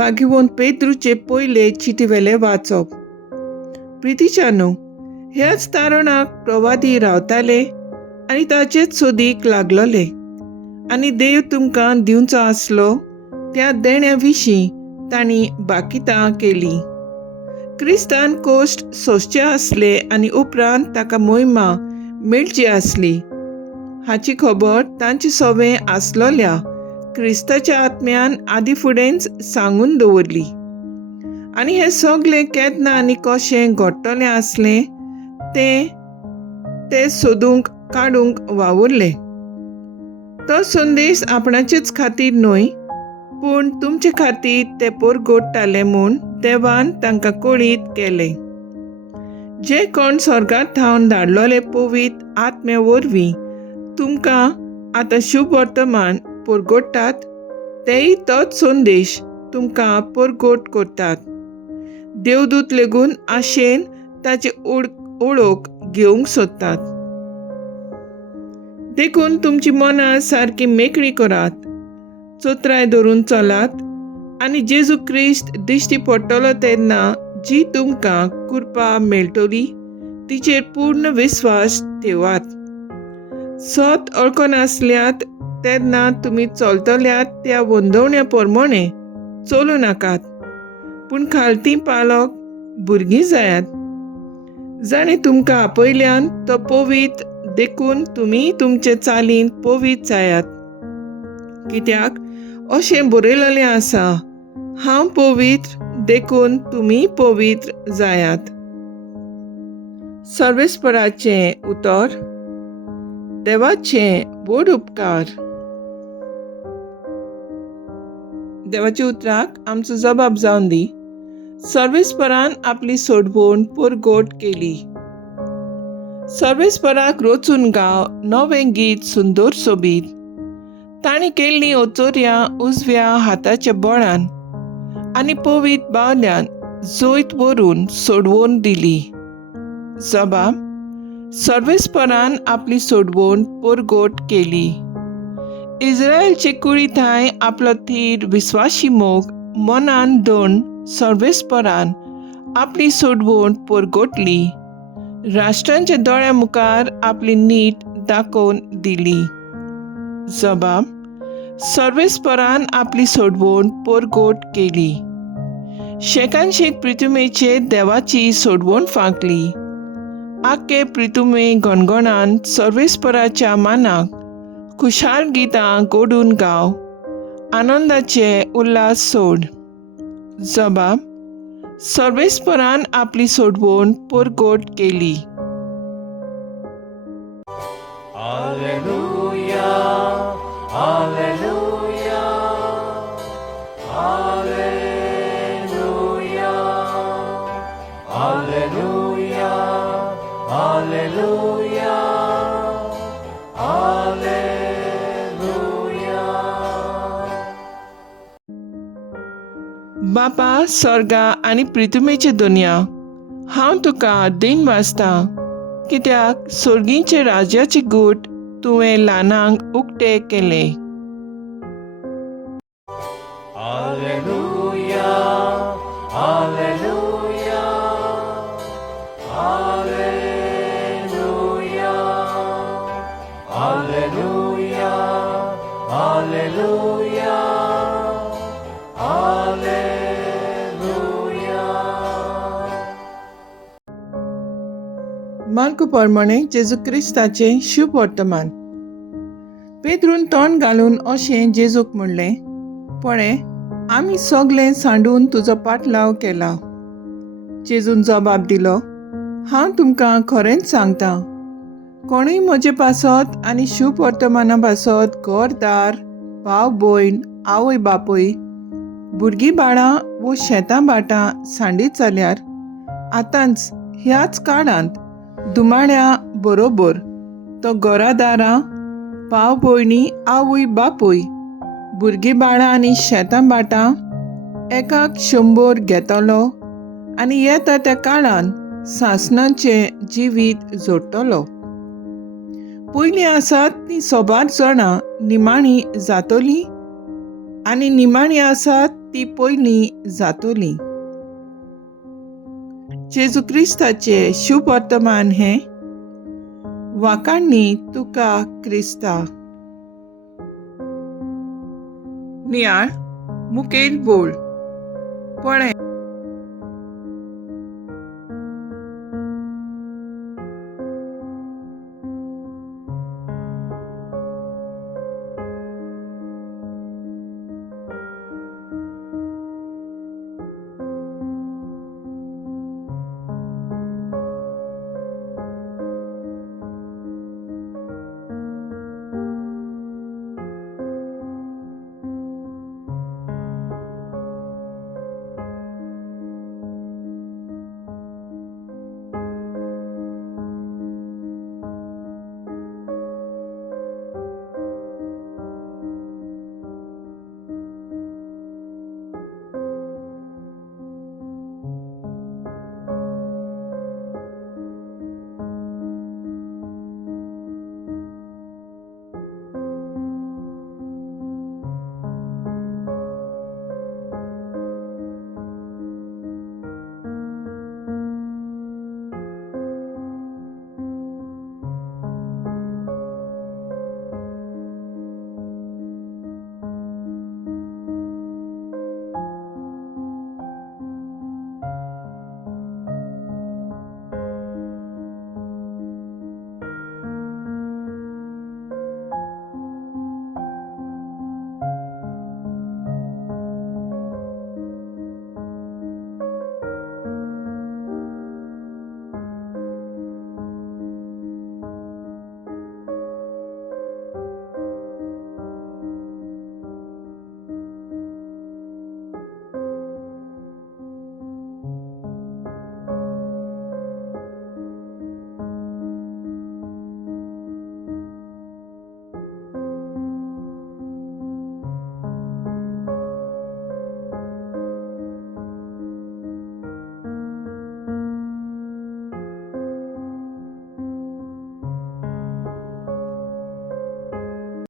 भागिवोन पेद्रूचे पयले चिटीवेले वाचप. प्रितीच्यानो, ह्याच तारणाक प्रवादी रावताले आनी ताचेच सोदीक लागलोले, आनी देव तुमकां दिवचो आसलो त्या देण्या विशीं तांणी बाकितां केली. क्रिस्तान कोश्ट सोंसचे आसले आनी उपरांत ताका मोहिमा मेळची आसली हाची खबर तांचे सवें आसलोल्या क्रिस्ताच्या आत्म्यान आदी फुडेंच सांगून दवरली. आनी हें सगळें केन्ना आनी कशें घडटलें आसलें तें सोदूंक काडूंक वावुरले. तो संदेश आपणाचेच खातीर न्हय, पूण तुमचे खातीर ते परगोडटाले म्हूण देवान तांकां कळीत केलें. जे कोण स्वर्गांत थावन धाडलोले पवित्र आत्म्या वरवीं तुमकां आतां शुभ वर्तमान परगोडटात, तेय तोच संदेश तुमकां परगोट करतात. देवदूत लेगून आशेन ताची ओळख घेवंक सोदतात. देखून तुमची मनां सारकी मेकळी करात, चोत्राय धरून चलात आनी जेजू क्रिस्त दिश्टी पडटलो तेन्ना जी तुमकां कृपा मेळटली तिचेर पूर्ण विस्वास ठेवात. सत अळकनासल्यात तेन्ना तुमी चलतल्यात त्या वंदवण्या प्रमाणे चलूं नाकात, पूण खालती पालक भुरगीं जायात. जाणें तुमकां आपयल्यान तो पवित्र, देखून तुमी तुमचे चालीन पवित्र जायात. कित्याक अशें बरयलेलें आसा, हांव पवित्र, देखून तुमी पवित्र जायात. सर्वेस्पराचें उतर. देवाचे व्हड उपकार. देवाच्या उतराक आमचो जबाब जावन दी. सर्वेस्परान आपली सोडवण परगोट केली. सर्वेस्पराक रोचून गाव नवें गीत सुंदर सोबीत. ताणी केल्लीं ओचोऱ्या उजव्या हाताच्या बळान आनी पवित्र बावल्यान जोयत व्हरून सोडवण दिली. जबाब. सर्वेस्परान आपली सोडवण परगोट केली. इस्रायलचे कुळीथाय आपलो थीर विस्वासी मोग मनान दवन सर्वेस्परान आपली सोडवण परगोटली. राष्ट्रांच्या दोळ्या मुखार आपली नीट दाखोवन दिली. जबाब. सर्वेस्परान आपली सोडवण परगोट केली. शेकानशेक प्रितुमेचे देवाची सोडवण फांकली. आख्खे प्रितुमे गणगणान सर्वेस्पराच्या मानाक खुशाल गितां गोडून गाव, आनंदाचे उल्हास सोड. जबाब. सर्वेस्परान आपली सोडवण परगोट केली. Alleluia, Alleluia, Alleluia, Alleluia, Alleluia, Alleluia. बापा स्वर्गा आनी प्रितुमेचे दुनिया, हांव तुका दिन वाजता, कित्याक सर्गींचे राज्याचे गूट तुवें ल्हानांक उक्ते केले. Alleluia, Alleluia, Alleluia, Alleluia, Alleluia, Alleluia. Mark प्रमाणे जेजू क्रिस्ताचें शुभ वर्तमान. पेद्रून तोंड घालून अशें जेजूक म्हणलें, पळय, आमी सगळें सांडून तुजो पाटलाव केला. जेजून जबाब दिलो, हांव तुमकां खरेंच सांगतां, कोणूय म्हजे पासत आनी शुभ वर्तमाना पासत घरदार, भाव भयण, आवय बापूय, भुरगीं बाळां वो शेतां भाटां सांडीत जाल्यार आतांच ह्याच काळांत दुमाड्या बरोबर तो घरादारां, भाव भयणी, आवय बापूय, भुरगीं बाळां आनी शेतां भाटां एकाक 100 घेतलो आनी येता त्या काळान सासणाचें जिवीत जोडटलो. पयलीं आसात तीं 100 जाणां निमाणीं जातलीं आनी निमाणीं आसात ती पयलीं जातोली. जेजू क्रिस्ताचे शुभ वर्तमान हे वाकाणणी तुका क्रिस्ता. नियाळ मुखेल बोल. पळय,